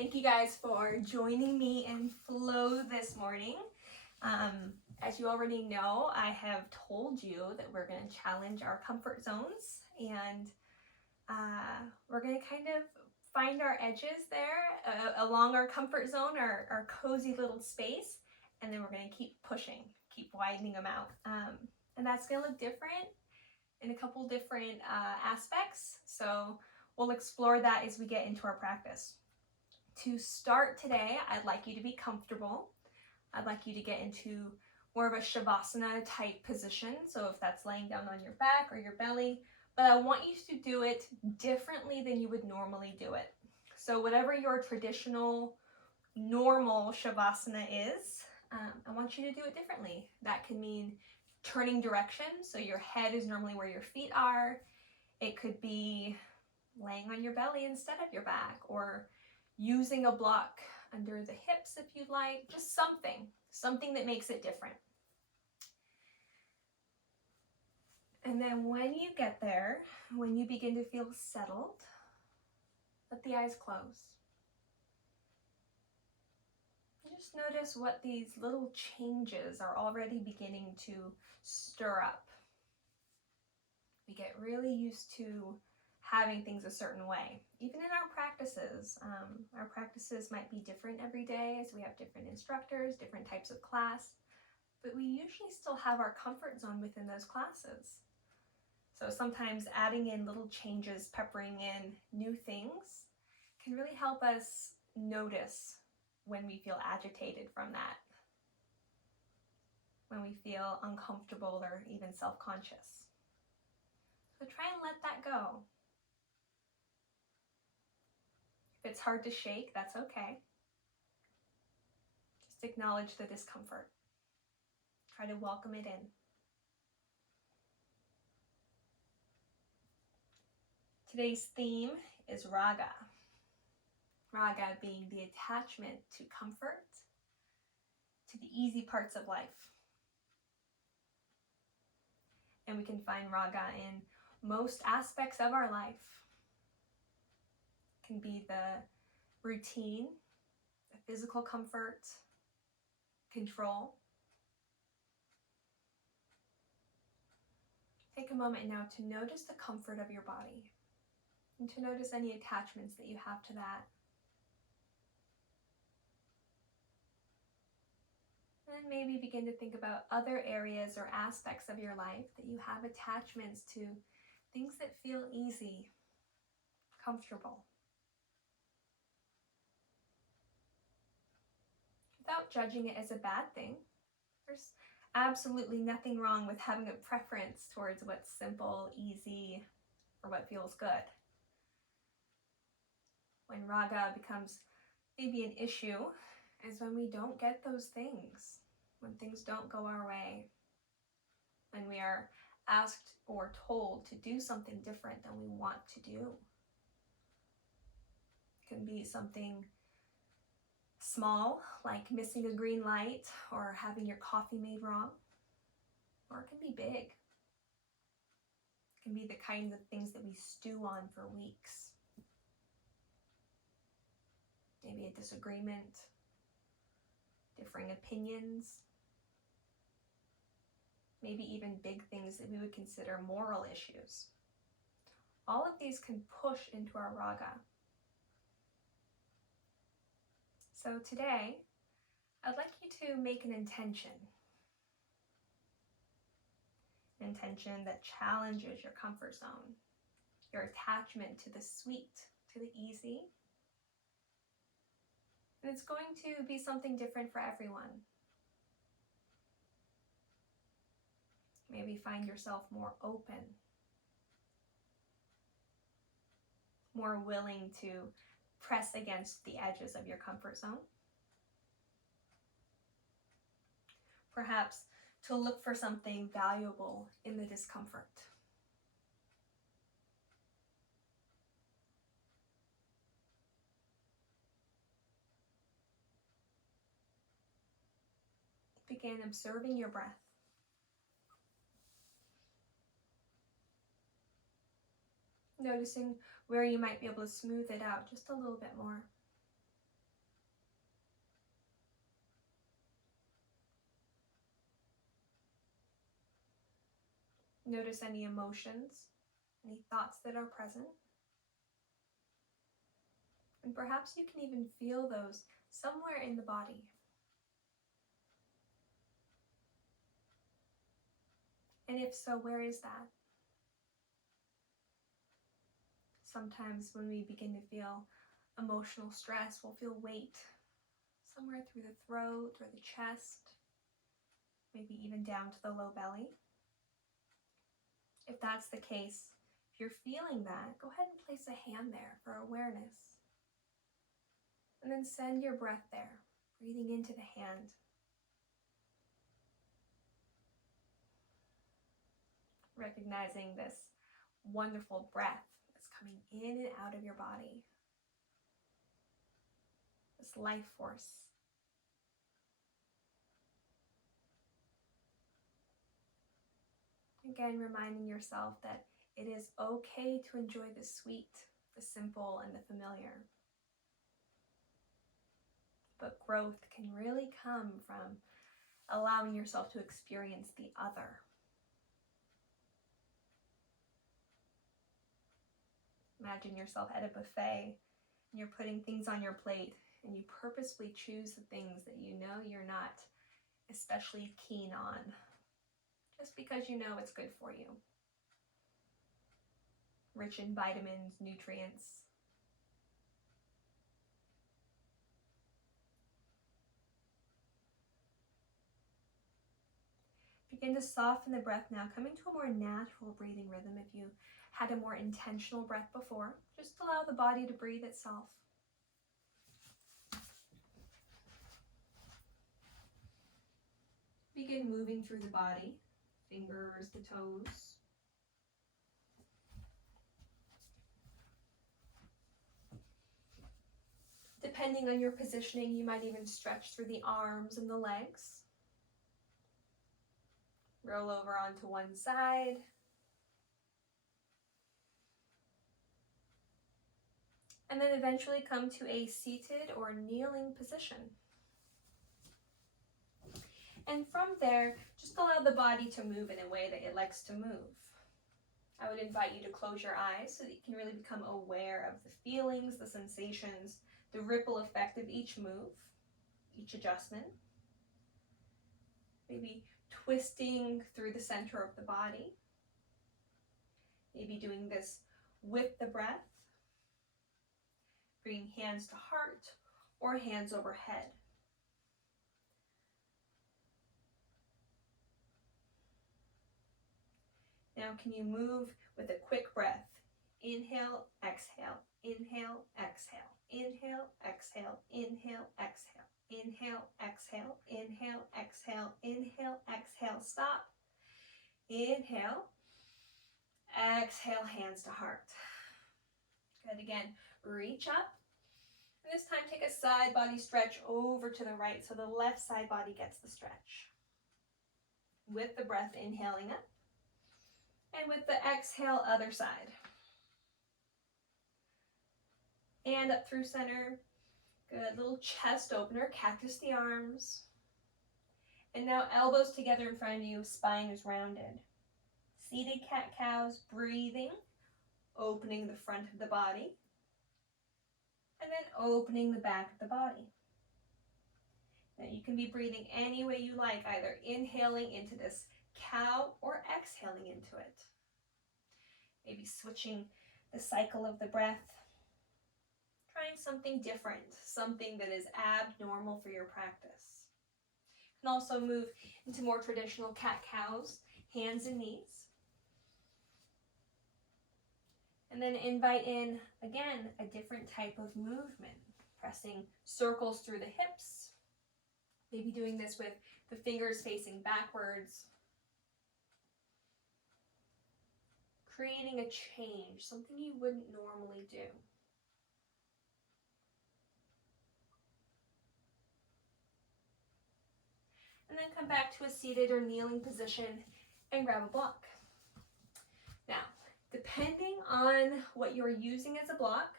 Thank you guys for joining me in flow this morning. As you already know, I have told you that we're going to challenge our comfort zones, and we're going to kind of find our edges there along our comfort zone, our cozy little space, and then we're going to keep pushing, keep widening them out. And that's going to look different in a couple different aspects. So we'll explore that as we get into our practice. To start today, I'd like you to be comfortable. I'd like you to get into more of a Shavasana type position. So if that's laying down on your back or your belly, but I want you to do it differently than you would normally do it. So whatever your traditional, normal Shavasana is, I want you to do it differently. That can mean turning direction. So your head is normally where your feet are. It could be laying on your belly instead of your back, or using a block under the hips if you'd like, just something that makes it different. And then when you get there, when you begin to feel settled, let the eyes close. Just notice what these little changes are already beginning to stir up. We get really used to having things a certain way. Even in our practices might be different every day as we have different instructors, different types of class, but we usually still have our comfort zone within those classes. So sometimes adding in little changes, peppering in new things can really help us notice when we feel agitated from that, when we feel uncomfortable or even self-conscious. So try and let that go. If it's hard to shake, that's okay. Just acknowledge the discomfort. Try to welcome it in. Today's theme is raga. Raga being the attachment to comfort, to the easy parts of life. And we can find raga in most aspects of our life. It can be the routine, the physical comfort, control. Take a moment now to notice the comfort of your body and to notice any attachments that you have to that. And maybe begin to think about other areas or aspects of your life that you have attachments to, things that feel easy, comfortable. Without judging it as a bad thing. There's absolutely nothing wrong with having a preference towards what's simple, easy, or what feels good. When raga becomes maybe an issue is when we don't get those things, when things don't go our way, when we are asked or told to do something different than we want to do. It can be something small, like missing a green light or having your coffee made wrong, or it can be big. It can be the kinds of things that we stew on for weeks. Maybe a disagreement, differing opinions, maybe even big things that we would consider moral issues. All of these can push into our raga. So today, I'd like you to make an intention that challenges your comfort zone, your attachment to the sweet, to the easy. And it's going to be something different for everyone. Maybe find yourself more open, more willing to press against the edges of your comfort zone. Perhaps to look for something valuable in the discomfort. Begin observing your breath. Noticing where you might be able to smooth it out just a little bit more. Notice any emotions, any thoughts that are present. And perhaps you can even feel those somewhere in the body. And if so, where is that? Sometimes when we begin to feel emotional stress, we'll feel weight somewhere through the throat or the chest, maybe even down to the low belly. If that's the case, if you're feeling that, go ahead and place a hand there for awareness. And then send your breath there, breathing into the hand. Recognizing this wonderful breath that's coming in and out of your body. This life force. Again, reminding yourself that it is okay to enjoy the sweet, the simple, and the familiar. But growth can really come from allowing yourself to experience the other. Imagine yourself at a buffet and you're putting things on your plate and you purposefully choose the things that you know you're not especially keen on, just because you know it's good for you. Rich in vitamins, nutrients. Begin to soften the breath now, coming to a more natural breathing rhythm. If you had a more intentional breath before, just allow the body to breathe itself. Begin moving through the body, fingers, the toes. Depending on your positioning, you might even stretch through the arms and the legs. Roll over onto one side. And then eventually come to a seated or kneeling position. And from there, just allow the body to move in a way that it likes to move. I would invite you to close your eyes so that you can really become aware of the feelings, the sensations, the ripple effect of each move, each adjustment. Maybe twisting through the center of the body. Maybe doing this with the breath. Bringing hands to heart or hands overhead. Now, can you move with a quick breath? Inhale, exhale, inhale, exhale, inhale, exhale, inhale, exhale, inhale, exhale, inhale, exhale, inhale, exhale, stop. Inhale, exhale, hands to heart. Good, again, reach up. And this time take a side body stretch over to the right so the left side body gets the stretch. With the breath, inhaling up. And with the exhale, other side. And up through center. Good, little chest opener, cactus the arms. And now elbows together in front of you, spine is rounded. Seated cat-cows, breathing, opening the front of the body. And then opening the back of the body. Now you can be breathing any way you like, either inhaling into this cow or exhaling into it. Maybe switching the cycle of the breath. Trying something different, something that is abnormal for your practice. You can also move into more traditional cat-cows, hands and knees. And then invite in, again, a different type of movement. Pressing circles through the hips. Maybe doing this with the fingers facing backwards. Creating a change, something you wouldn't normally do. And then come back to a seated or kneeling position and grab a block. Now, depending on what you're using as a block,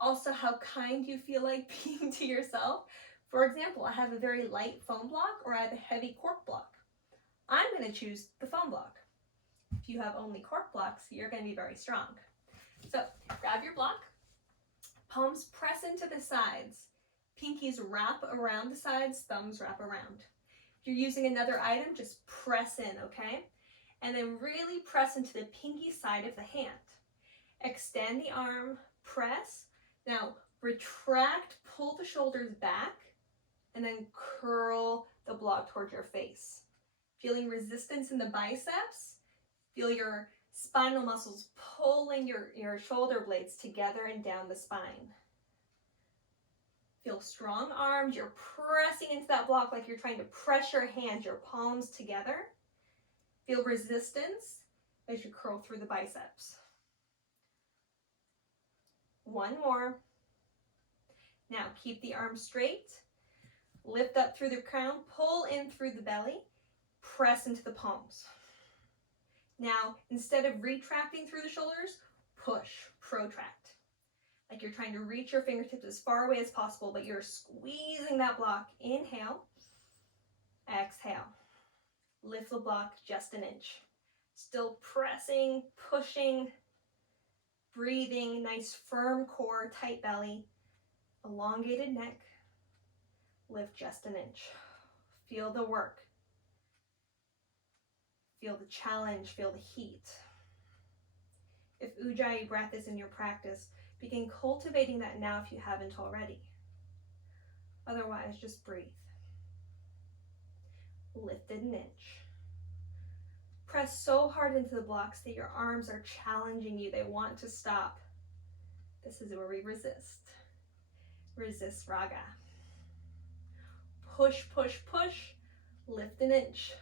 also how kind you feel like being to yourself. For example, I have a very light foam block or I have a heavy cork block. I'm going to choose the foam block. If you have only cork blocks, you're going to be very strong. So grab your block, palms press into the sides, pinkies wrap around the sides, thumbs wrap around. If you're using another item, just press in, okay? And then really press into the pinky side of the hand. Extend the arm, press. Now retract, pull the shoulders back, and then curl the block towards your face. Feeling resistance in the biceps, feel your spinal muscles pulling your shoulder blades together and down the spine. Feel strong arms, you're pressing into that block like you're trying to press your hands, your palms together. Feel resistance as you curl through the biceps. One more. Now keep the arms straight, lift up through the crown, pull in through the belly, press into the palms. Now, instead of retracting through the shoulders, push, protract. Like you're trying to reach your fingertips as far away as possible, but you're squeezing that block. Inhale, exhale. Lift the block just an inch. Still pressing, pushing, breathing, nice firm core, tight belly, elongated neck. Lift just an inch. Feel the work. Feel the challenge, feel the heat. If Ujjayi breath is in your practice, begin cultivating that now if you haven't already. Otherwise, just breathe. Lift it an inch. Press so hard into the blocks that your arms are challenging you. They want to stop. This is where we resist. Resist raga. Push, push, push. Lift an inch.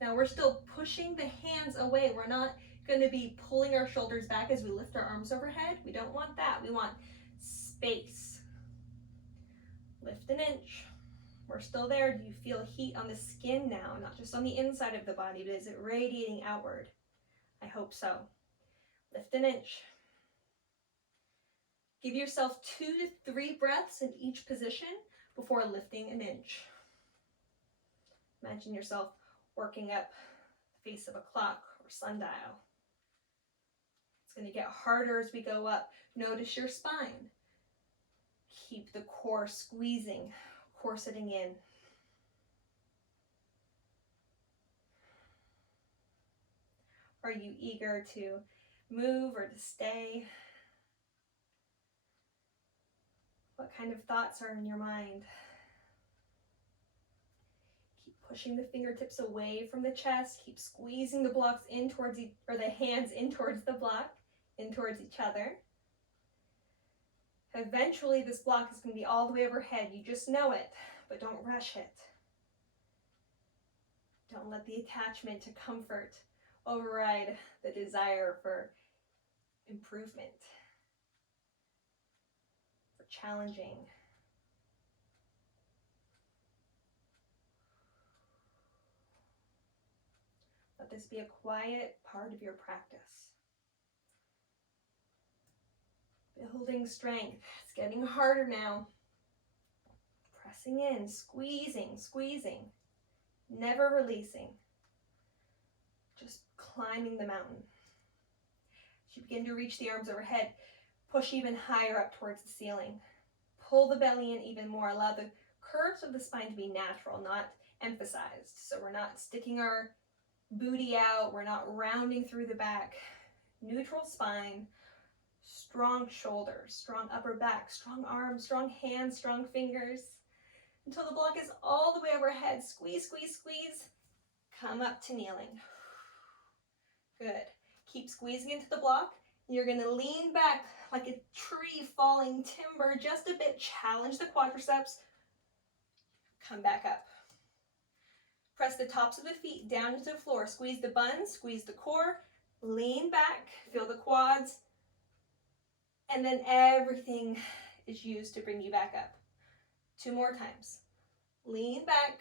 Now we're still pushing the hands away. We're not going to be pulling our shoulders back as we lift our arms overhead. We don't want that. We want space. Lift an inch. We're still there. Do you feel heat on the skin now? Not just on the inside of the body, but is it radiating outward? I hope so. Lift an inch. Give yourself 2 to 3 breaths in each position before lifting an inch. Imagine yourself working up the face of a clock or sundial. It's going to get harder as we go up. Notice your spine. Keep the core squeezing, corseting in. Are you eager to move or to stay? What kind of thoughts are in your mind? Keep pushing the fingertips away from the chest. Keep squeezing the blocks in towards the hands in towards the block, in towards each other. Eventually, this block is going to be all the way overhead. You just know it, but don't rush it. Don't let the attachment to comfort override the desire for improvement, for challenging. Let this be a quiet part of your practice. Building strength. It's getting harder now. Pressing in, squeezing, squeezing. Never releasing. Just climbing the mountain. As you begin to reach the arms overhead, push even higher up towards the ceiling. Pull the belly in even more. Allow the curves of the spine to be natural, not emphasized. So we're not sticking our booty out. We're not rounding through the back. Neutral spine. Strong shoulders, strong upper back, strong arms, strong hands, strong fingers. Until the block is all the way overhead. Squeeze, squeeze, squeeze. Come up to kneeling. Good. Keep squeezing into the block. You're going to lean back like a tree falling timber just a bit. Challenge the quadriceps. Come back up. Press the tops of the feet down into the floor. Squeeze the buns, squeeze the core. Lean back. Feel the quads. And then everything is used to bring you back up. 2 more times. Lean back.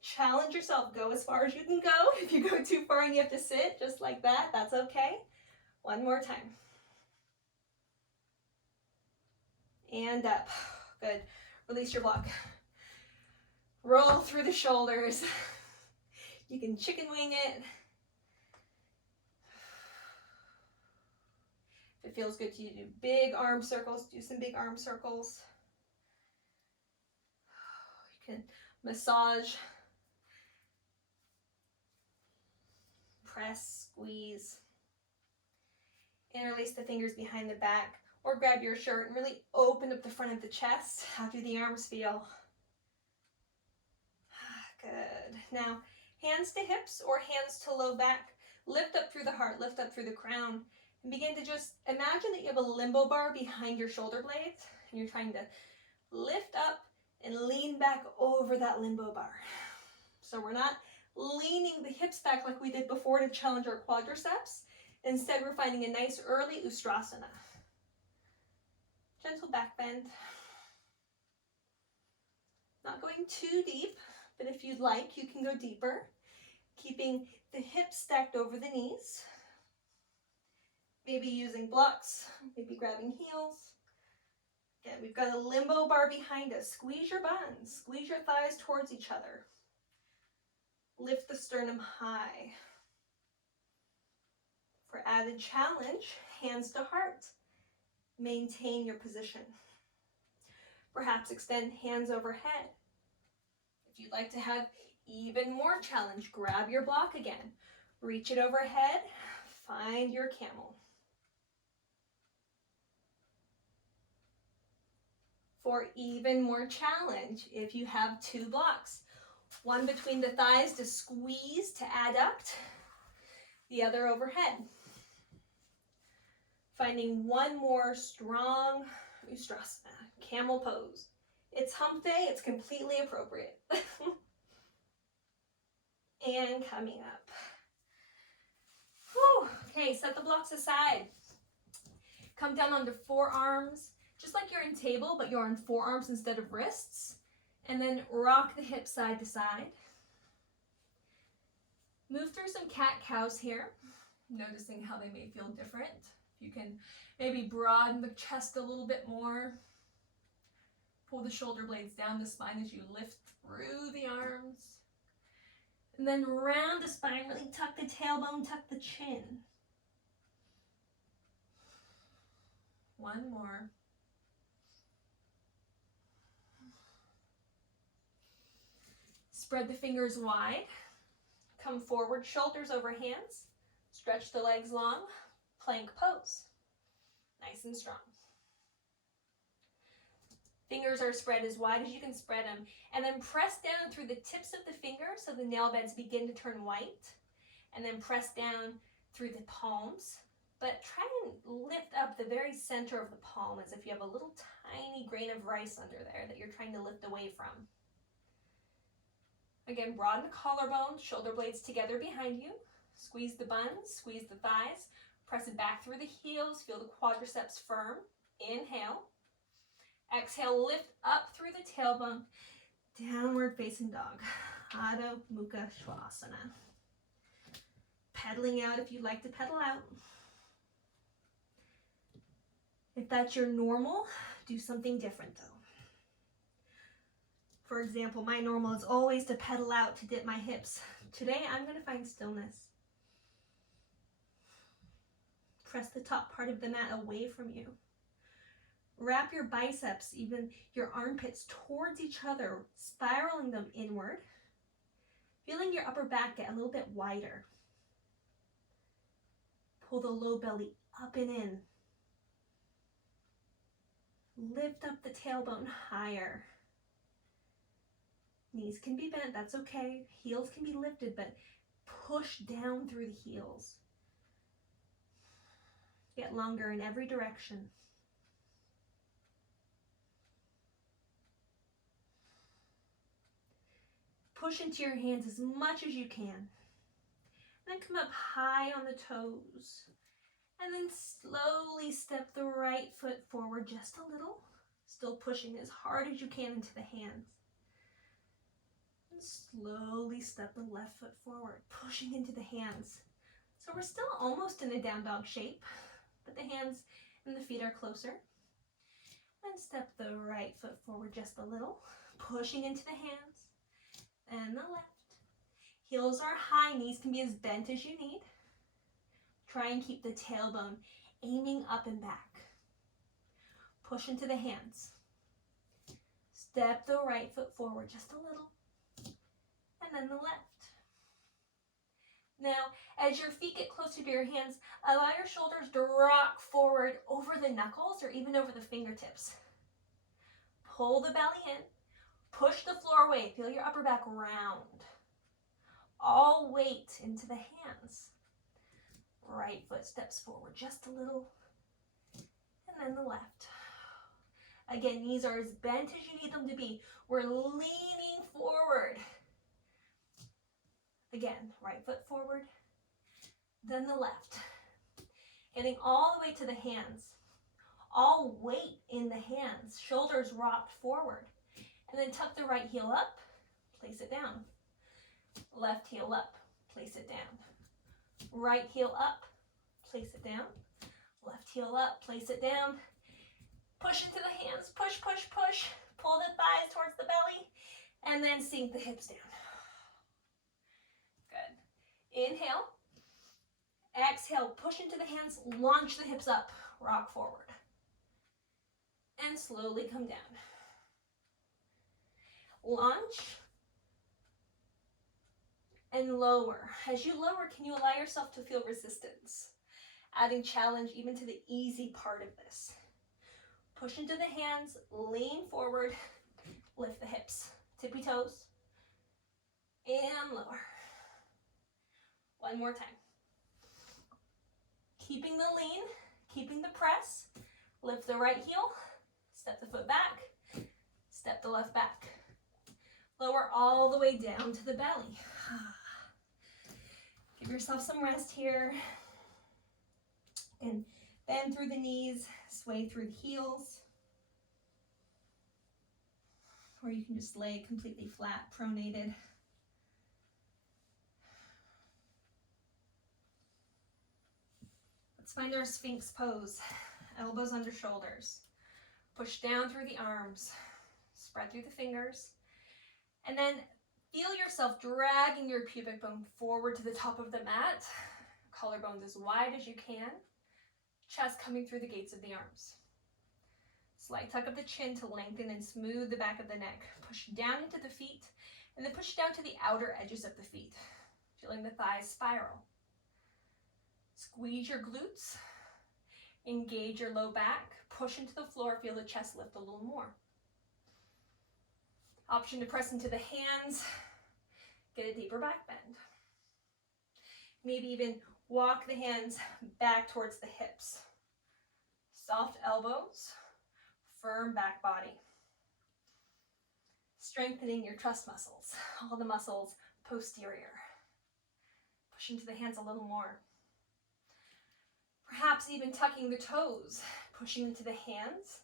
Challenge yourself. Go as far as you can go. If you go too far and you have to sit just like that, that's okay. 1 more time. And up. Good. Release your block. Roll through the shoulders. You can chicken wing it. If it feels good to you to do big arm circles, do some big arm circles. You can massage, press, squeeze. Interlace the fingers behind the back, or grab your shirt and really open up the front of the chest. How do the arms feel? Good. Now, hands to hips or hands to low back. Lift up through the heart, lift up through the crown, and begin to just imagine that you have a limbo bar behind your shoulder blades, and you're trying to lift up and lean back over that limbo bar. So we're not leaning the hips back like we did before to challenge our quadriceps. Instead, we're finding a nice early Ustrasana. Gentle back bend. Not going too deep, but if you'd like, you can go deeper. Keeping the hips stacked over the knees. Maybe using blocks, maybe grabbing heels. Again, we've got a limbo bar behind us. Squeeze your buns, squeeze your thighs towards each other. Lift the sternum high. For added challenge, hands to heart. Maintain your position. Perhaps extend hands overhead. If you'd like to have even more challenge, grab your block again. Reach it overhead. Find your camel. For even more challenge, if you have two blocks, one between the thighs to squeeze to adduct, the other overhead. Finding one more strong Ustrasana, camel pose. It's hump day, it's completely appropriate. And coming up. Whew. Okay, set the blocks aside. Come down onto forearms, just like you're in table, but you're on forearms instead of wrists. And then rock the hips side to side. Move through some cat-cows here, noticing how they may feel different. You can maybe broaden the chest a little bit more. Pull the shoulder blades down the spine as you lift through the arms. And then round the spine, really tuck the tailbone, tuck the chin. One more. Spread the fingers wide. Come forward, shoulders over hands. Stretch the legs long. Plank pose. Nice and strong. Fingers are spread as wide as you can spread them. And then press down through the tips of the fingers so the nail beds begin to turn white. And then press down through the palms. But try and lift up the very center of the palm as if you have a little tiny grain of rice under there that you're trying to lift away from. Again, broaden the collarbone, shoulder blades together behind you. Squeeze the buns, squeeze the thighs. Press it back through the heels. Feel the quadriceps firm. Inhale. Exhale, lift up through the tailbone. Downward facing dog. Adho Mukha Svanasana. Pedaling out if you'd like to pedal out. If that's your normal, do something different though. For example, my normal is always to pedal out to dip my hips. Today, I'm going to find stillness. Press the top part of the mat away from you. Wrap your biceps, even your armpits, towards each other, spiraling them inward. Feeling your upper back get a little bit wider. Pull the low belly up and in. Lift up the tailbone higher. Knees can be bent, that's okay. Heels can be lifted, but push down through the heels. Get longer in every direction. Push into your hands as much as you can. Then come up high on the toes. And then slowly step the right foot forward just a little. Still pushing as hard as you can into the hands. And slowly step the left foot forward, pushing into the hands. So we're still almost in a down dog shape, but the hands and the feet are closer. And step the right foot forward just a little, pushing into the hands and the left. Heels are high, knees can be as bent as you need. Try and keep the tailbone aiming up and back. Push into the hands. Step the right foot forward just a little, and then the left. Now, as your feet get closer to your hands, allow your shoulders to rock forward over the knuckles or even over the fingertips. Pull the belly in, push the floor away, feel your upper back round. All weight into the hands. Right foot steps forward just a little, and then the left. Again, knees are as bent as you need them to be. We're leaning forward. Again, right foot forward, then the left. Getting all the way to the hands. All weight in the hands. Shoulders rocked forward. And then tuck the right heel up, place it down. Left heel up, place it down. Right heel up, place it down. Left heel up, place it down. Push into the hands, push, push, push. Pull the thighs towards the belly, and then sink the hips down. Good. Inhale. Exhale, push into the hands, launch the hips up, rock forward. And slowly come down. Launch. And lower. As you lower, can you allow yourself to feel resistance? Adding challenge even to the easy part of this. Push into the hands, lean forward, lift the hips, tippy toes, and lower. One more time. Keeping the lean, keeping the press, lift the right heel, step the foot back, step the left back. Lower all the way down to the belly. Give yourself some rest here. And bend through the knees, sway through the heels. Or you can just lay completely flat, pronated. Let's find our Sphinx pose. Elbows under shoulders. Push down through the arms. Spread through the fingers. And then feel yourself dragging your pubic bone forward to the top of the mat. Collarbones as wide as you can. Chest coming through the gates of the arms. Slight tuck of the chin to lengthen and smooth the back of the neck. Push down into the feet, and then push down to the outer edges of the feet, feeling the thighs spiral. Squeeze your glutes, engage your low back, push into the floor, feel the chest lift a little more. Option to press into the hands, get a deeper back bend. Maybe even walk the hands back towards the hips. Soft elbows, firm back body. Strengthening your trust muscles, all the muscles posterior. Push into the hands a little more. Perhaps even tucking the toes, pushing into the hands,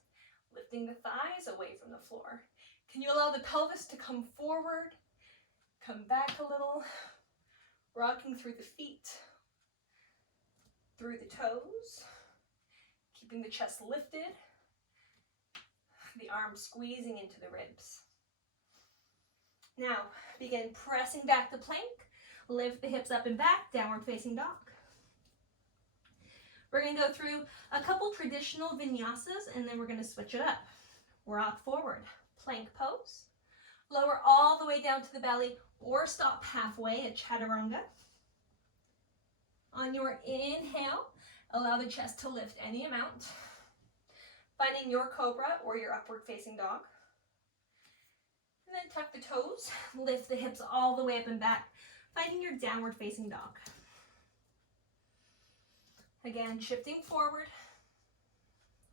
lifting the thighs away from the floor. Can you allow the pelvis to come forward, come back a little, rocking through the feet, through the toes, keeping the chest lifted, the arms squeezing into the ribs. Now, begin pressing back to plank, lift the hips up and back, downward facing dog. We're going to go through a couple traditional vinyasas and then we're going to switch it up. Rock forward, plank pose, lower all the way down to the belly or stop halfway at chaturanga. On your inhale, allow the chest to lift any amount, finding your cobra or your upward facing dog. And then tuck the toes, lift the hips all the way up and back, finding your downward facing dog. Again, shifting forward,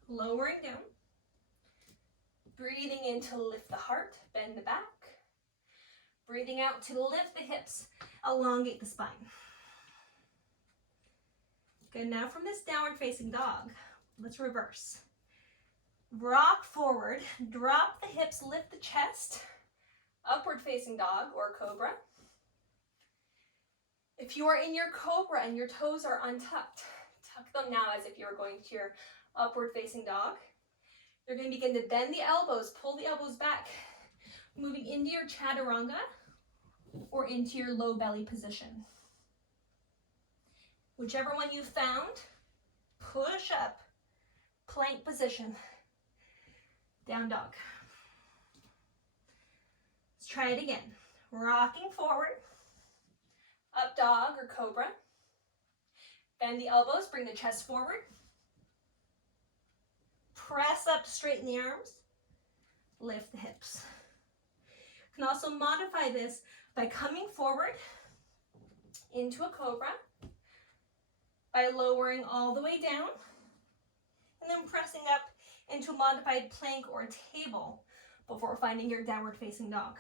lowering down, breathing in to lift the heart, bend the back, breathing out to lift the hips, elongate the spine. Good, now from this downward facing dog, let's reverse. Rock forward, drop the hips, lift the chest, upward facing dog or cobra. If you are in your cobra and your toes are untucked, tuck them now as if you're going to your upward facing dog. You're going to begin to bend the elbows, pull the elbows back, moving into your chaturanga or into your low belly position. Whichever one you found, push up, plank position, down dog. Let's try it again. Rocking forward, up dog or cobra. Bend the elbows, bring the chest forward. Press up to straighten the arms. Lift the hips. You can also modify this by coming forward into a cobra, by lowering all the way down, and then pressing up into a modified plank or table before finding your downward facing dog.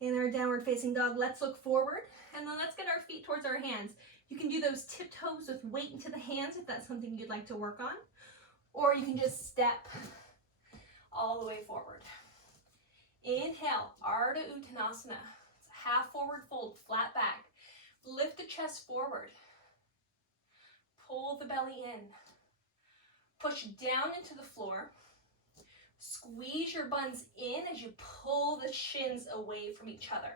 In our downward facing dog, let's look forward, and then let's get our feet towards our hands. You can do those tiptoes with weight into the hands if that's something you'd like to work on, or you can just step all the way forward. Inhale, Ardha Uttanasana. It's a half forward fold, flat back. Lift the chest forward. Pull the belly in. Push down into the floor. Squeeze your buns in as you pull the shins away from each other.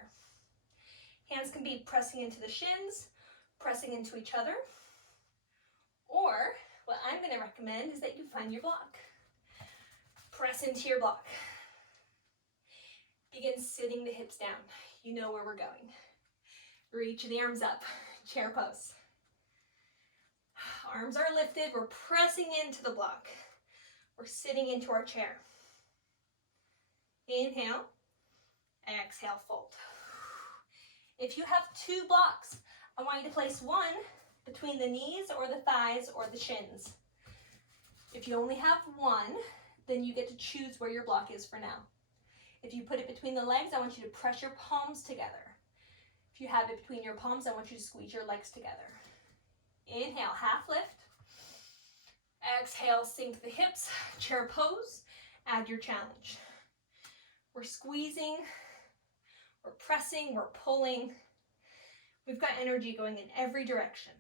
Hands can be pressing into the shins, pressing into each other. Or what I'm going to recommend is that you find your block. Press into your block. Begin sitting the hips down. You know where we're going. Reach the arms up, chair pose. Arms are lifted, we're pressing into the block. We're sitting into our chair. Inhale, exhale, fold. If you have two blocks, I want you to place one between the knees or the thighs or the shins. If you only have one, then you get to choose where your block is for now. If you put it between the legs, I want you to press your palms together. If you have it between your palms, I want you to squeeze your legs together. Inhale, half lift. Exhale, sink the hips, chair pose, add your challenge. We're squeezing, we're pressing, we're pulling. We've got energy going in every direction.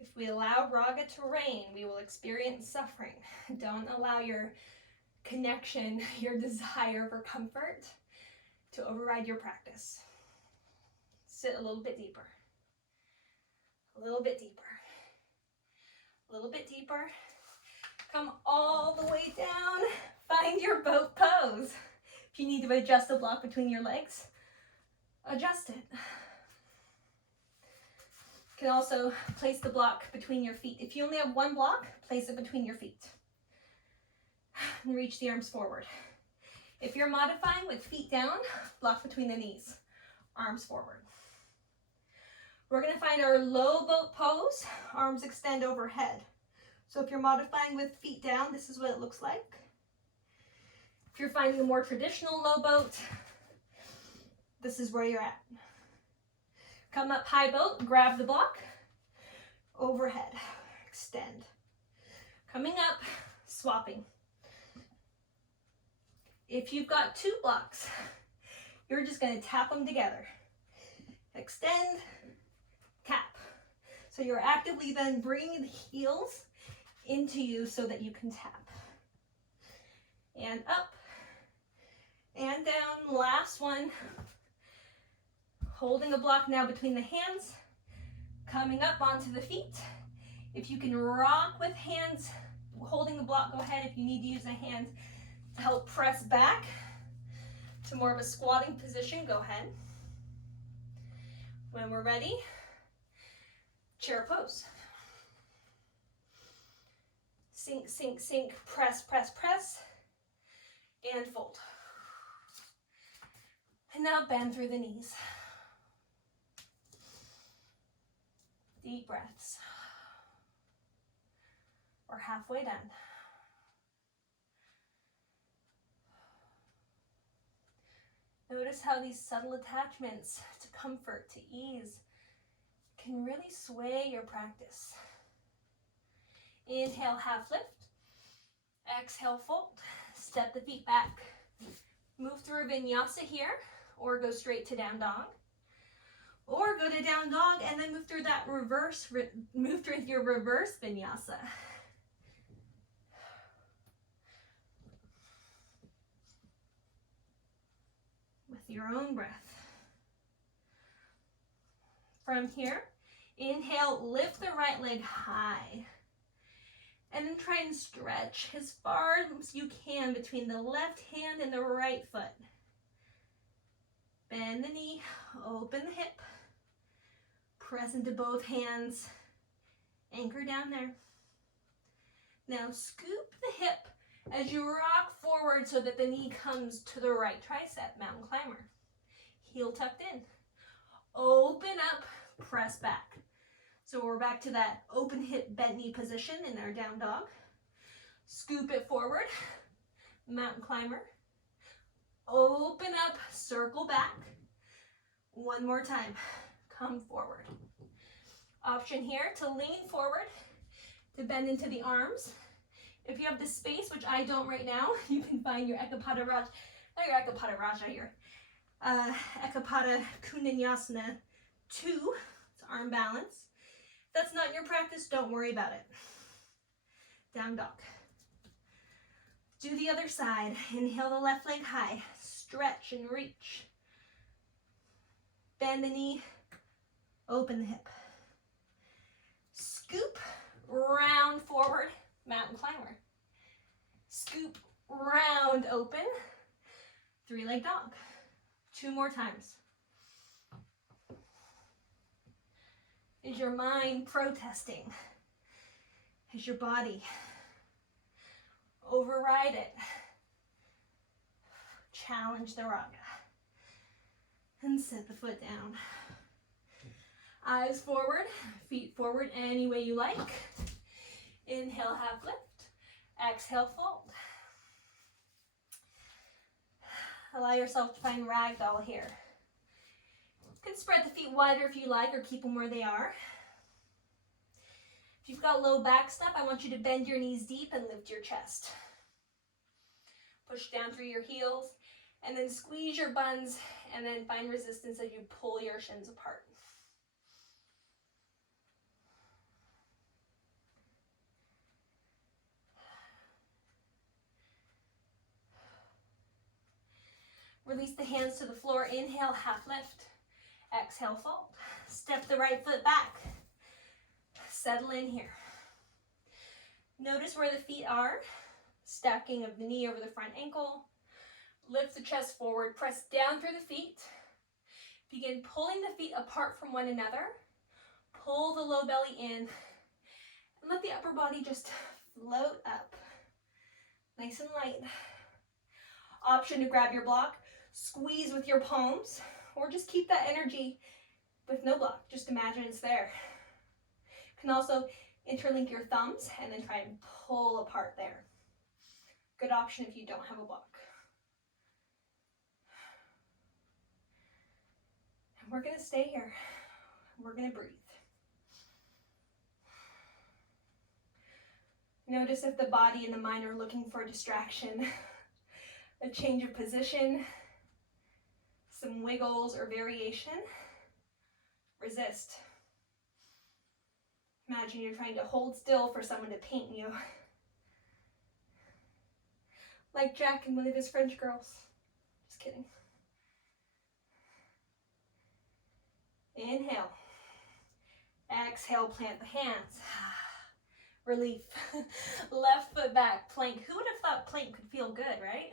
If we allow raga to reign, we will experience suffering. Don't allow your connection, your desire for comfort to override your practice. Sit a little bit deeper. A little bit deeper. A little bit deeper. Come all the way down. Find your boat pose. If you need to adjust the block between your legs, adjust it. You can also place the block between your feet. If you only have one block, place it between your feet. And reach the arms forward. If you're modifying with feet down, block between the knees, arms forward. We're going to find our low boat pose, arms extend overhead. So if you're modifying with feet down, this is what it looks like. If you're finding a more traditional low boat, this is where you're at. Come up high boat, grab the block, overhead, extend. Coming up, swapping. If you've got two blocks, you're just going to tap them together. Extend, tap. So you're actively then bringing the heels into you so that you can tap. And up and down. Last one. Holding the block now between the hands. Coming up onto the feet. If you can rock with hands, holding the block, go ahead. If you need to use a hand to help press back to more of a squatting position, go ahead. When we're ready, chair pose. Sink, sink, sink, press, press, press, and fold. And now bend through the knees. Deep breaths. We're halfway done. Notice how these subtle attachments to comfort, to ease, can really sway your practice. Inhale, half lift. Exhale, fold. Step the feet back. Move through a vinyasa here, or go straight to down dog. Or go to down dog and then move through that reverse, move through your reverse vinyasa. With your own breath. From here, inhale, lift the right leg high. And then try and stretch as far as you can between the left hand and the right foot. Bend the knee, open the hip. Press into both hands. Anchor down there. Now scoop the hip as you rock forward so that the knee comes to the right tricep, mountain climber. Heel tucked in. Open up, press back. So we're back to that open hip, bent knee position in our down dog. Scoop it forward, mountain climber. Open up, circle back. One more time, come forward. Option here to lean forward, to bend into the arms. If you have the space, which I don't right now, you can find your Ekapada Raja, not your Ekapada Raja, your Ekapada Kundinyasana 2, it's arm balance. If that's not in your practice, don't worry about it. Down dog. Do the other side. Inhale the left leg high, stretch and reach. Bend the knee, open the hip. Scoop, round forward, mountain climber. Scoop, round open, three-leg dog. 2 more times. Is your mind protesting? Is your body? Override it. Challenge the raga. And set the foot down. Eyes forward, feet forward any way you like. Inhale, half lift. Exhale, fold. Allow yourself to find ragdoll here. You can spread the feet wider if you like or keep them where they are. If you've got low back stuff, I want you to bend your knees deep and lift your chest. Push down through your heels and then squeeze your buns and then find resistance as you pull your shins apart. Release the hands to the floor. Inhale, half lift. Exhale, fold. Step the right foot back. Settle in here. Notice where the feet are. Stacking of the knee over the front ankle. Lift the chest forward. Press down through the feet. Begin pulling the feet apart from one another. Pull the low belly in. And let the upper body just float up. Nice and light. Option to grab your block. Squeeze with your palms. Or just keep that energy with no block. Just imagine it's there. You can also interlink your thumbs and then try and pull apart there. Good option if you don't have a block. And we're going to stay here. We're going to breathe. Notice if the body and the mind are looking for a distraction, a change of position, some wiggles or variation. Resist. Imagine you're trying to hold still for someone to paint you. Like Jack and one of his French girls. Just kidding. Inhale. Exhale, plant the hands. Relief. Left foot back, plank. Who would have thought plank could feel good, right?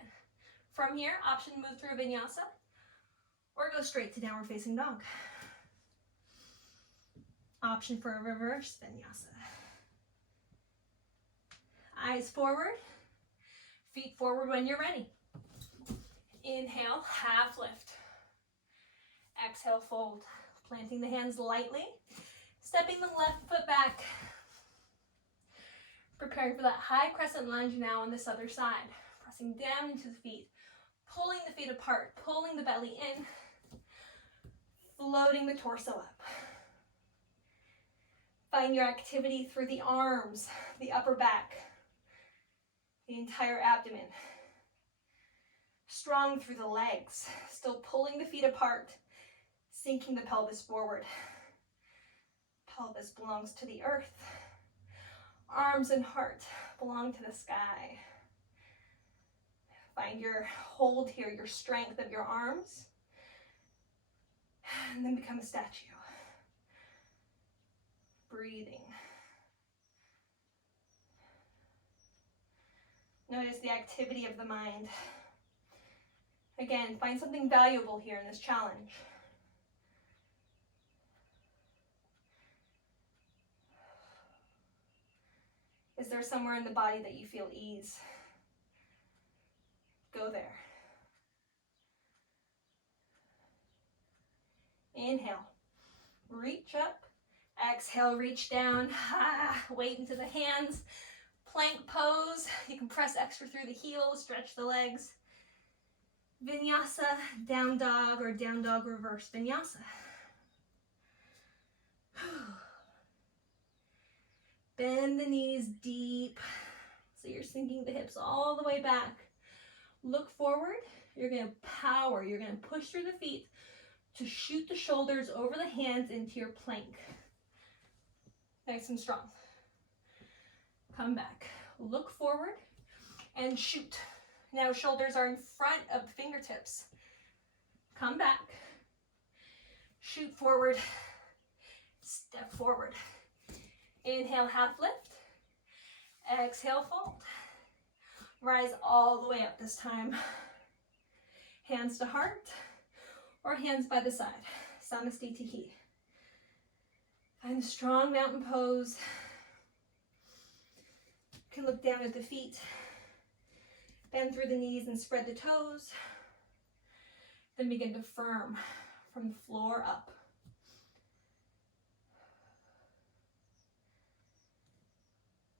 From here, option move through vinyasa or go straight to downward facing dog. Option for a reverse vinyasa. Eyes forward, feet forward when you're ready. Inhale, half lift. Exhale, fold. Planting the hands lightly, stepping the left foot back. Preparing for that high crescent lunge now on this other side. Pressing down into the feet, pulling the feet apart, pulling the belly in, floating the torso up. Find your activity through the arms, the upper back, the entire abdomen. Strong through the legs, still pulling the feet apart, sinking the pelvis forward. Pelvis belongs to the earth. Arms and heart belong to the sky. Find your hold here, your strength of your arms, and then become a statue. breathing. Notice the activity of the mind. Again, find something valuable here in this challenge. Is there somewhere in the body that you feel ease? Go there. Inhale, reach up. Exhale, reach down. Weight into the hands. Plank pose. You can press extra through the heels, stretch the legs. Vinyasa, down dog or down dog reverse vinyasa. Bend the knees deep. So you're sinking the hips all the way back. Look forward. You're going to power. You're going to push through the feet to shoot the shoulders over the hands into your plank. Nice and strong. Come back. Look forward and shoot. Now shoulders are in front of the fingertips. Come back. Shoot forward. Step forward. Inhale, half lift. Exhale, fold. Rise all the way up this time. Hands to heart or hands by the side. Samastitihi. Find a strong mountain pose. You can look down at the feet. Bend through the knees and spread the toes. Then begin to firm from the floor up.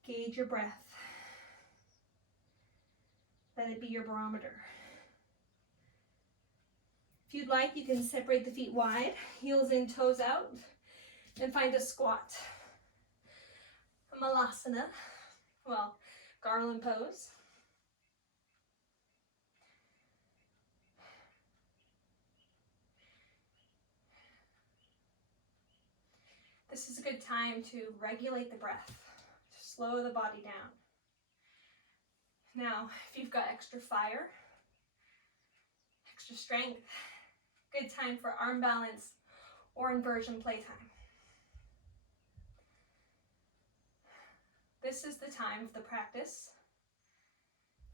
Gauge your breath. Let it be your barometer. If you'd like, you can separate the feet wide, heels in, toes out, and find a squat. A malasana, well, garland pose. This is a good time to regulate the breath, to slow the body down. Now, if you've got extra fire, extra strength, good time for arm balance or inversion playtime. This is the time of the practice,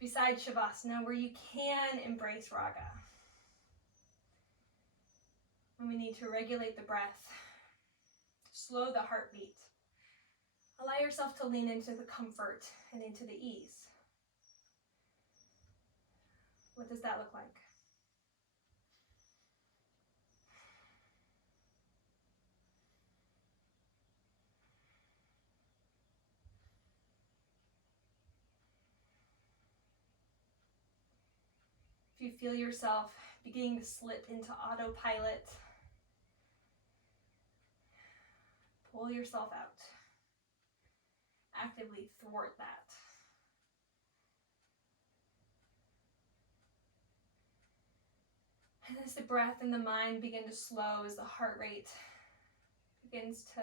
besides Shavasana, where you can embrace Raga. When we need to regulate the breath, slow the heartbeat. Allow yourself to lean into the comfort and into the ease. What does that look like? If you feel yourself beginning to slip into autopilot, pull yourself out. Actively thwart that. And as the breath and the mind begin to slow, as the heart rate begins to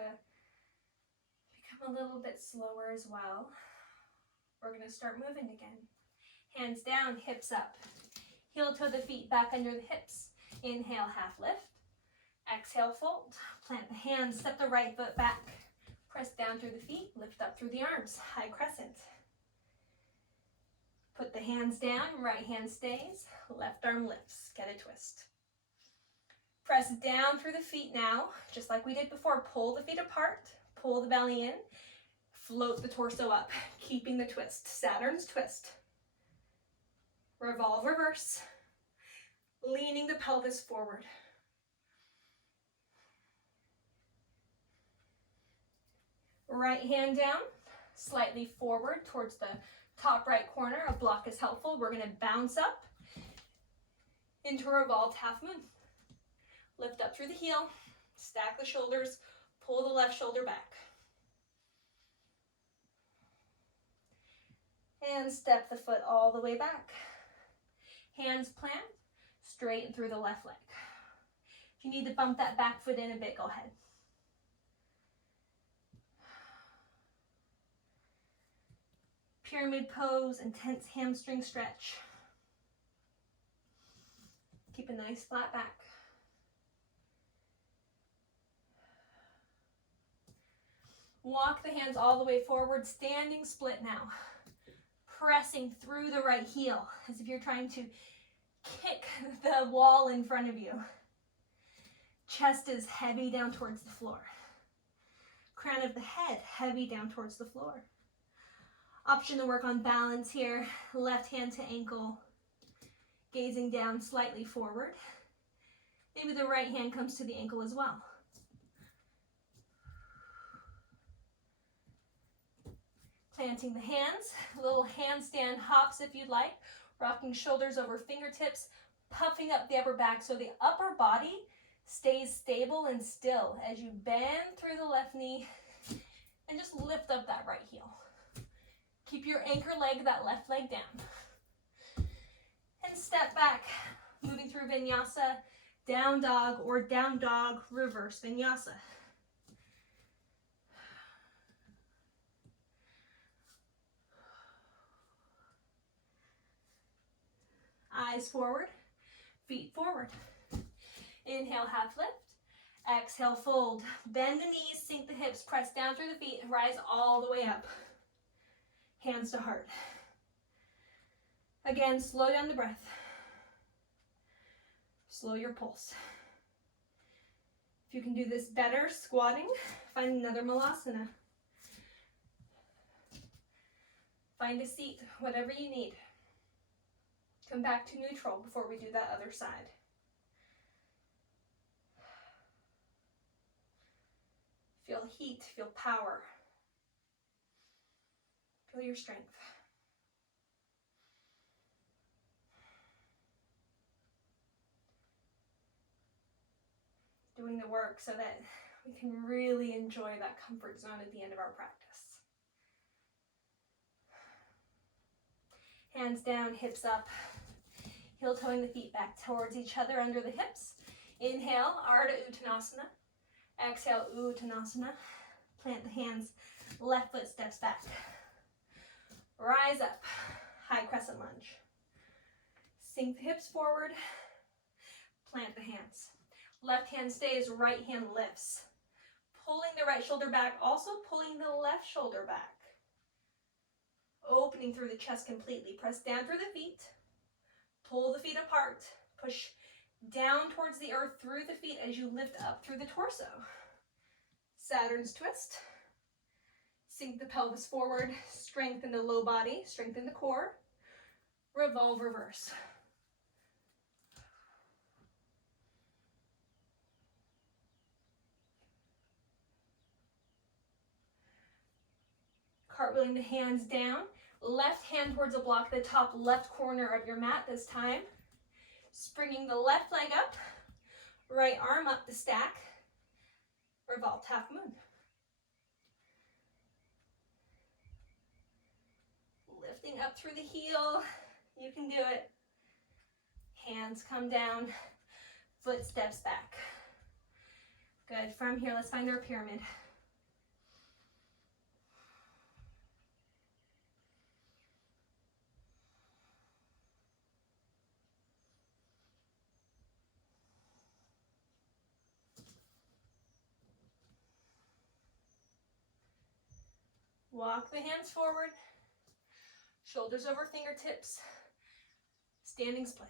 become a little bit slower as well, we're going to start moving again. Hands down, hips up. Heel toe the feet back under the hips. Inhale, half lift. Exhale, fold. Plant the hands, step the right foot back. Press down through the feet, lift up through the arms. High crescent. Put the hands down, right hand stays, left arm lifts. Get a twist. Press down through the feet now, just like we did before. Pull the feet apart, pull the belly in, float the torso up, keeping the twist. Saturn's twist. Revolve reverse, leaning the pelvis forward. Right hand down, slightly forward towards the top right corner. A block is helpful. We're going to bounce up into a revolved half moon. Lift up through the heel, stack the shoulders, pull the left shoulder back. And step the foot all the way back. Hands plant, straighten through the left leg. If you need to bump that back foot in a bit, go ahead. Pyramid pose, intense hamstring stretch. Keep a nice flat back. Walk the hands all the way forward, standing split now. Pressing through the right heel, as if you're trying to kick the wall in front of you. Chest is heavy down towards the floor. Crown of the head heavy down towards the floor. Option to work on balance here. Left hand to ankle, gazing down slightly forward. Maybe the right hand comes to the ankle as well. Planting the hands, little handstand hops if you'd like. Rocking shoulders over fingertips, puffing up the upper back so the upper body stays stable and still as you bend through the left knee and just lift up that right heel. Keep your anchor leg, that left leg down. And step back, moving through vinyasa, down dog or down dog, reverse vinyasa. Eyes forward, feet forward. Inhale, half lift. Exhale, fold. Bend the knees, sink the hips, press down through the feet, and rise all the way up. Hands to heart. Again, slow down the breath. Slow your pulse. If you can do this better, squatting, find another malasana. Find a seat, whatever you need. Come back to neutral before we do that other side. Feel heat, feel power. Feel your strength. Doing the work so that we can really enjoy that comfort zone at the end of our practice. Hands down, hips up. Heel toeing the feet back towards each other under the hips. Inhale, Ardha Uttanasana. Exhale, Uttanasana. Plant the hands, left foot steps back. Rise up, high crescent lunge. Sink the hips forward, plant the hands. Left hand stays, right hand lifts. Pulling the right shoulder back, also pulling the left shoulder back. Opening through the chest completely. Press down through the feet. Pull the feet apart. Push down towards the earth through the feet as you lift up through the torso. Saturn's twist. Sink the pelvis forward. Strengthen the low body. Strengthen the core. Revolve reverse. Cartwheeling the hands down. Left hand towards a block, the top left corner of your mat this time. Springing the left leg up. Right arm up the stack. Revolved half moon. Lifting up through the heel. You can do it. Hands come down. Foot steps back. Good. From here, let's find our pyramid. Walk the hands forward, shoulders over fingertips, standing split.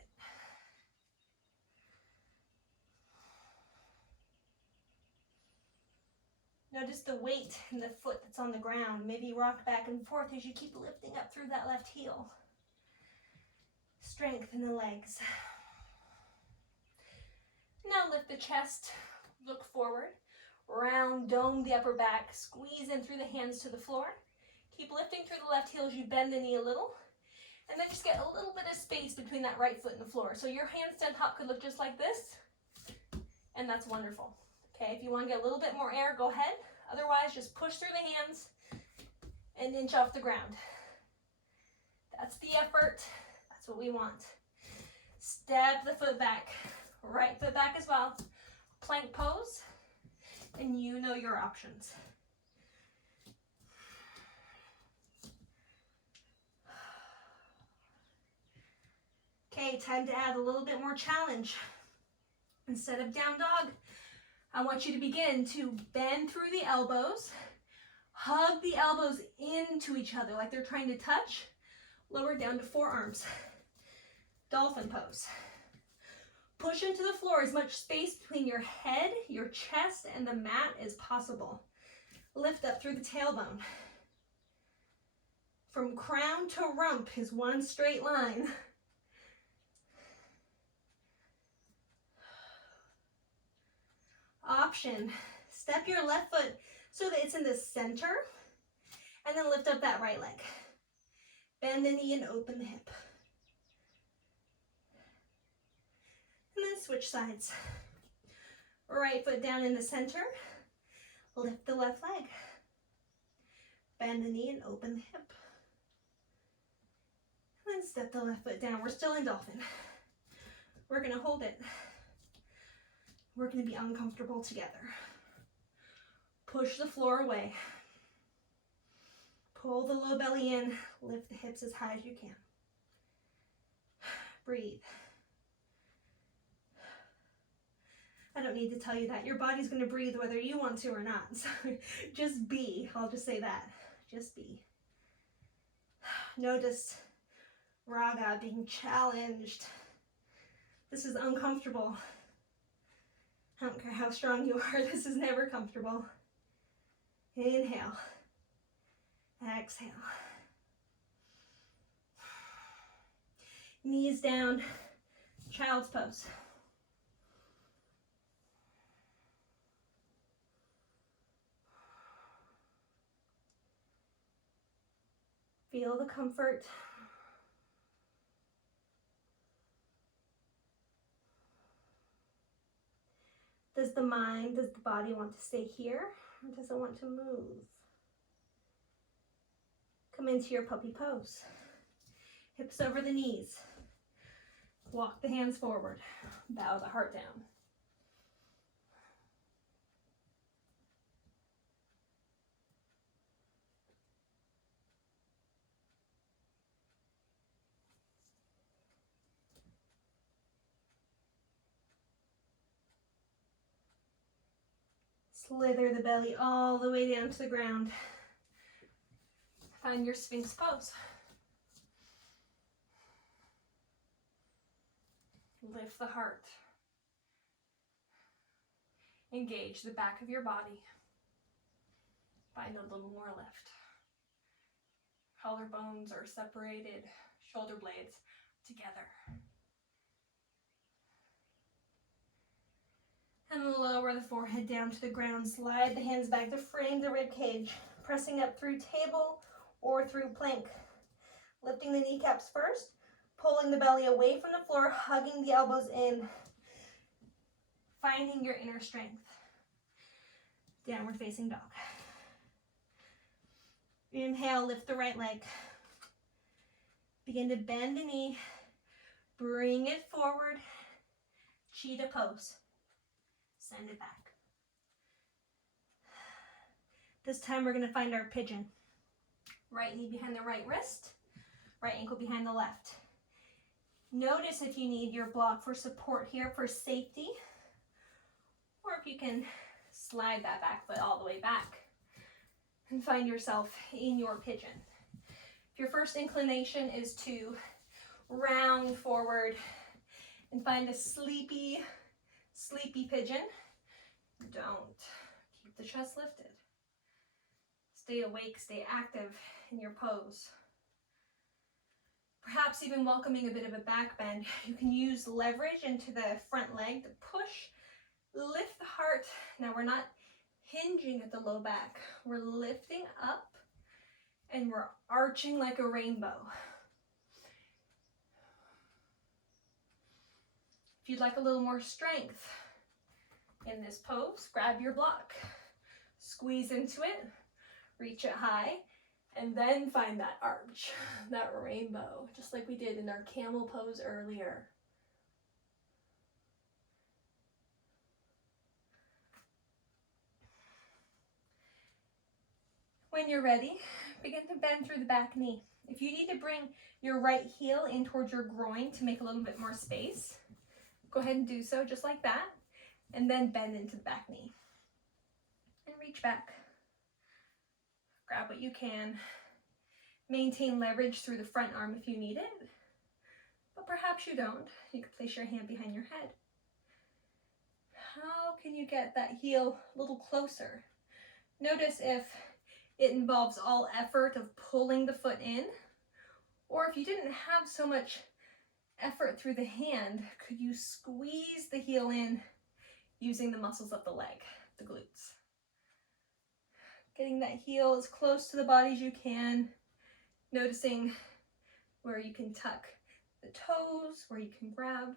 Notice the weight in the foot that's on the ground. Maybe rock back and forth as you keep lifting up through that left heel. Strengthen the legs. Now lift the chest, look forward. Round dome the upper back, squeeze in through the hands to the floor. Keep lifting through the left heel as you bend the knee a little. And then just get a little bit of space between that right foot and the floor. So your handstand hop could look just like this. And that's wonderful. Okay, if you want to get a little bit more air, go ahead. Otherwise, just push through the hands and inch off the ground. That's the effort. That's what we want. Step the foot back. Right foot back as well. Plank pose. And you know your options. Okay, time to add a little bit more challenge. Instead of down dog, I want you to begin to bend through the elbows, Hug the elbows into each other like they're trying to touch. Lower down to forearms. Dolphin pose. Push into the floor, as much space between your head, your chest, and the mat as possible. Lift up through the tailbone. From crown to rump is one straight line. Option, step your left foot so that it's in the center, and then lift up that right leg. Bend the knee and open the hip. And then switch sides. Right foot down in the center, lift the left leg. Bend the knee and open the hip. And then step the left foot down. We're still in dolphin. We're gonna hold it. We're going to be uncomfortable together. Push the floor away. Pull the low belly in. Lift the hips as high as you can. Breathe. I don't need to tell you that. Your body's going to breathe whether you want to or not. So just be. I'll just say that. Just be. Notice raga being challenged. This is uncomfortable. I don't care how strong you are, this is never comfortable. Inhale. Exhale. Knees down, child's pose. Feel the comfort. Does the body want to stay here, or does it want to move? Come into your puppy pose. Hips over the knees. Walk the hands forward. Bow the heart down. Slither the belly all the way down to the ground. Find your Sphinx pose. Lift the heart. Engage the back of your body. Find a little more lift. Collarbones are separated, shoulder blades together. And lower the forehead down to the ground. Slide the hands back to frame the rib cage, pressing up through table or through plank. Lifting the kneecaps first, pulling the belly away from the floor, hugging the elbows in, finding your inner strength. Downward facing dog. Inhale, lift the right leg. Begin to bend the knee, bring it forward, cheetah pose. Send it back. This time we're going to find our pigeon. Right knee behind the right wrist, right ankle behind the left. Notice if you need your block for support here for safety, or if you can slide that back foot all the way back and find yourself in your pigeon. If your first inclination is to round forward and find a sleepy pigeon, don't. Keep the chest lifted. Stay awake, stay active in your pose. Perhaps even welcoming a bit of a back bend. You can use leverage into the front leg to push, lift the heart. Now we're not hinging at the low back. We're lifting up and we're arching like a rainbow. If you'd like a little more strength in this pose, grab your block, squeeze into it, reach it high, and then find that arch, that rainbow, just like we did in our camel pose earlier. When you're ready, begin to bend through the back knee. If you need to bring your right heel in towards your groin to make a little bit more space, go ahead and do so just like that, and then bend into the back knee. And reach back. Grab what you can. Maintain leverage through the front arm if you need it, but perhaps you don't. You can place your hand behind your head. How can you get that heel a little closer? Notice if it involves all effort of pulling the foot in, or if you didn't have so much effort through the hand, could you squeeze the heel in using the muscles of the leg, the glutes? Getting that heel as close to the body as you can, noticing where you can tuck the toes, where you can grab.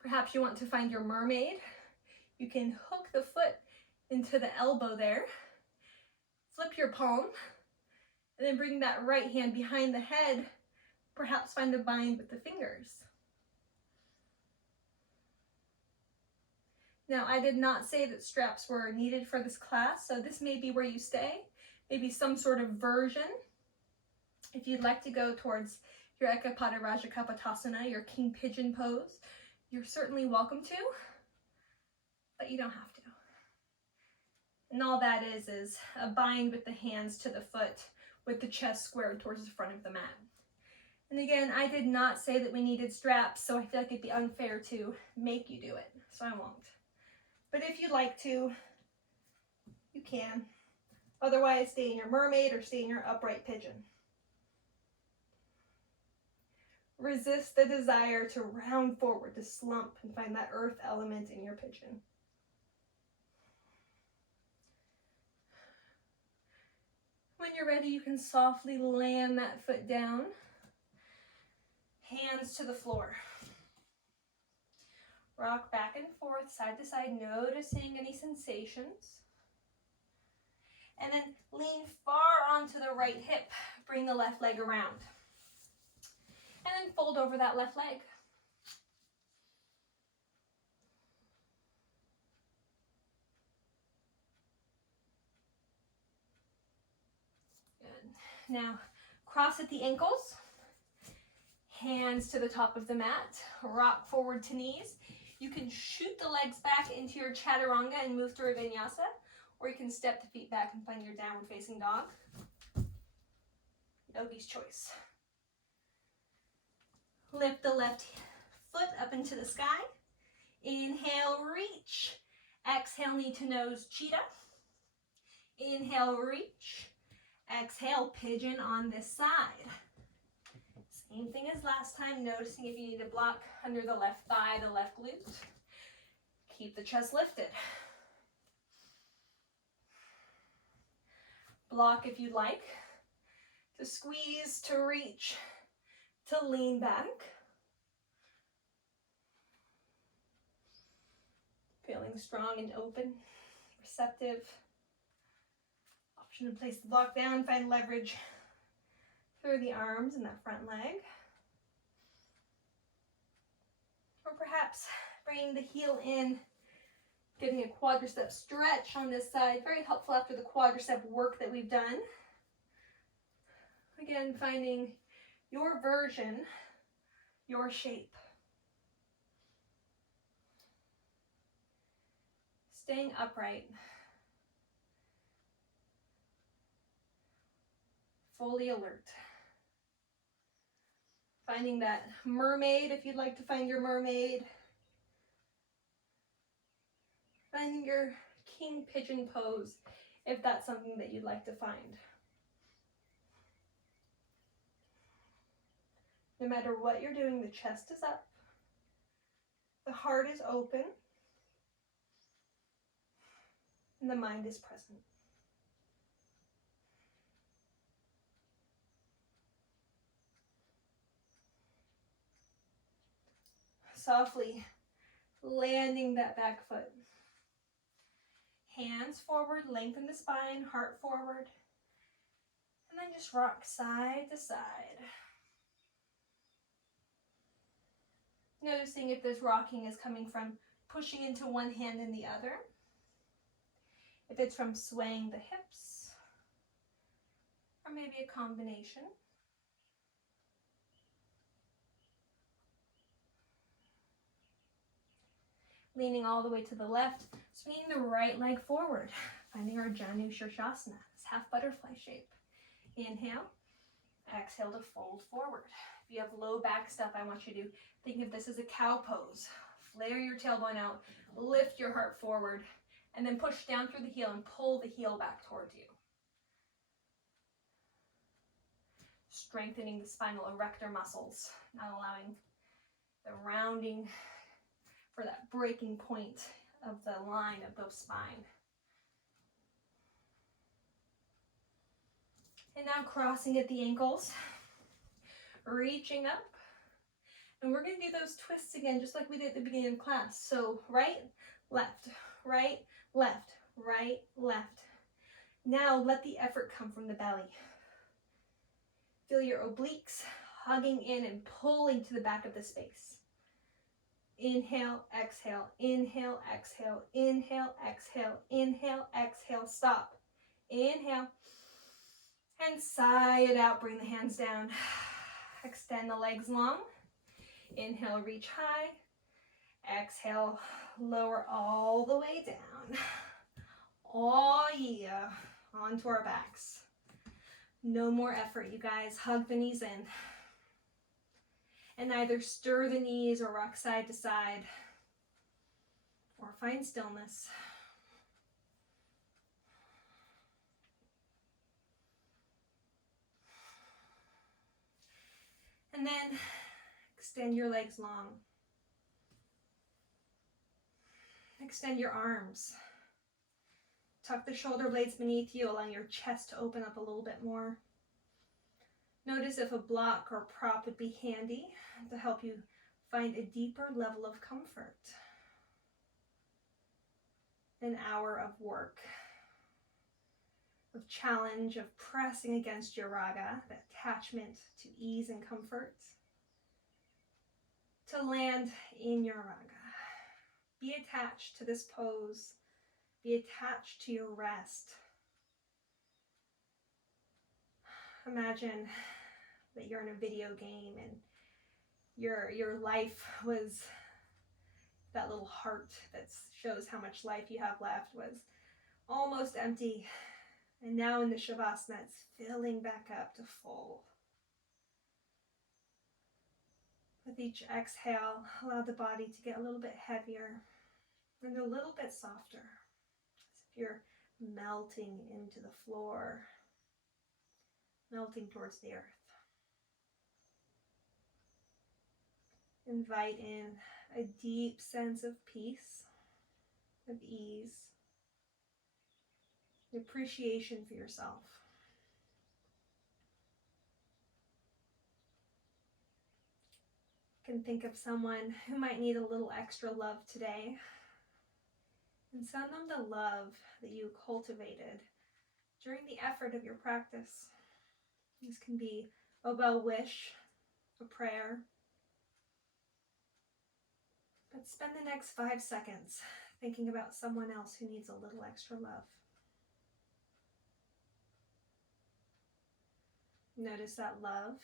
Perhaps you want to find your mermaid. You can hook the foot into the elbow there, flip your palm, and then bring that right hand behind the head. Perhaps find a bind with the fingers. Now, I did not say that straps were needed for this class, so this may be where you stay, maybe some sort of version. If you'd like to go towards your Ekapada Rajakapotasana, your king pigeon pose, you're certainly welcome to, but you don't have to. And all that is a bind with the hands to the foot with the chest squared towards the front of the mat. And again, I did not say that we needed straps, so I feel like it'd be unfair to make you do it, so I won't. But if you'd like to, you can. Otherwise, stay in your mermaid or stay in your upright pigeon. Resist the desire to round forward, to slump, and find that earth element in your pigeon. When you're ready, you can softly land that foot down, hands to the floor. Rock back and forth, side to side, noticing any sensations. And then lean far onto the right hip. Bring the left leg around. And then fold over that left leg. Good. Now, cross at the ankles. Hands to the top of the mat. Rock forward to knees. You can shoot the legs back into your chaturanga and move through a vinyasa, or you can step the feet back and find your downward facing dog. Yogi's choice. Lift the left foot up into the sky. Inhale, reach. Exhale, knee to nose, cheetah. Inhale, reach. Exhale, pigeon on this side. Same thing as last time, noticing if you need to block under the left thigh, the left glute. Keep the chest lifted. Block if you'd like. To squeeze, to reach, to lean back. Feeling strong and open, receptive. Option to place the block down, find leverage through the arms and that front leg. Or perhaps bringing the heel in, getting a quadricep stretch on this side. Very helpful after the quadricep work that we've done. Again, finding your version, your shape. Staying upright. Fully alert. Finding that mermaid if you'd like to find your mermaid. Finding your king pigeon pose if that's something that you'd like to find. No matter what you're doing, the chest is up, the heart is open, and the mind is present. Softly landing that back foot. Hands forward, lengthen the spine, heart forward, and then just rock side to side. Noticing if this rocking is coming from pushing into one hand and the other, if it's from swaying the hips, or maybe a combination. Leaning all the way to the left, swinging the right leg forward. finding our Janu Shirshasana, this half butterfly shape. Inhale, exhale to fold forward. If you have low back stuff, I want you to think of this as a cow pose. Flare your tailbone out, lift your heart forward, and then push down through the heel and pull the heel back towards you. Strengthening the spinal erector muscles, not allowing the rounding for that breaking point of the line of both spine. And now crossing at the ankles, reaching up. And we're going to do those twists again, just like we did at the beginning of class. So right, left, right, left, right, left. Now let the effort come from the belly. Feel your obliques hugging in and pulling to the back of the space. Inhale, exhale, inhale, exhale, inhale, exhale, inhale, exhale, stop. Inhale, and sigh it out, bring the hands down. Extend the legs long. Inhale, reach high. Exhale, lower all the way down. Oh yeah, onto our backs. No more effort, you guys. Hug the knees in. And either stir the knees or rock side to side, or find stillness. And then extend your legs long. Extend your arms. Tuck the shoulder blades beneath you, allowing your chest to open up a little bit more. Notice if a block or prop would be handy to help you find a deeper level of comfort. An hour of work, of challenge, of pressing against your raga, the attachment to ease and comfort, to land in your raga. Be attached to this pose. Be attached to your rest. Imagine that you're in a video game and your life was, that little heart that shows how much life you have left was almost empty. And now in the Shavasana, it's filling back up to full. With each exhale, allow the body to get a little bit heavier and a little bit softer, as if you're melting into the floor, melting towards the earth. Invite in a deep sense of peace, of ease, appreciation for yourself. You can think of someone who might need a little extra love today, and send them the love that you cultivated during the effort of your practice. This can be a well wish, a prayer. But spend the next 5 seconds thinking about someone else who needs a little extra love. Notice that love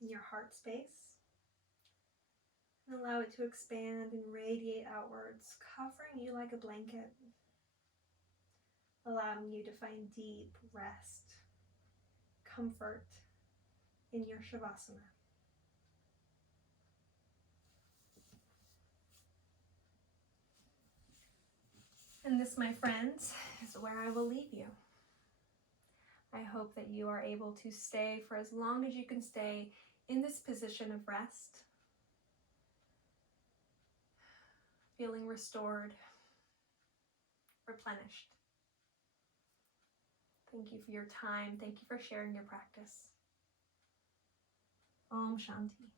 in your heart space. And allow it to expand and radiate outwards, covering you like a blanket, allowing you to find deep rest, comfort in your Shavasana. And this, my friends, is where I will leave you. I hope that you are able to stay for as long as you can stay in this position of rest, feeling restored, replenished. Thank you for your time. Thank you for sharing your practice. Om Shanti.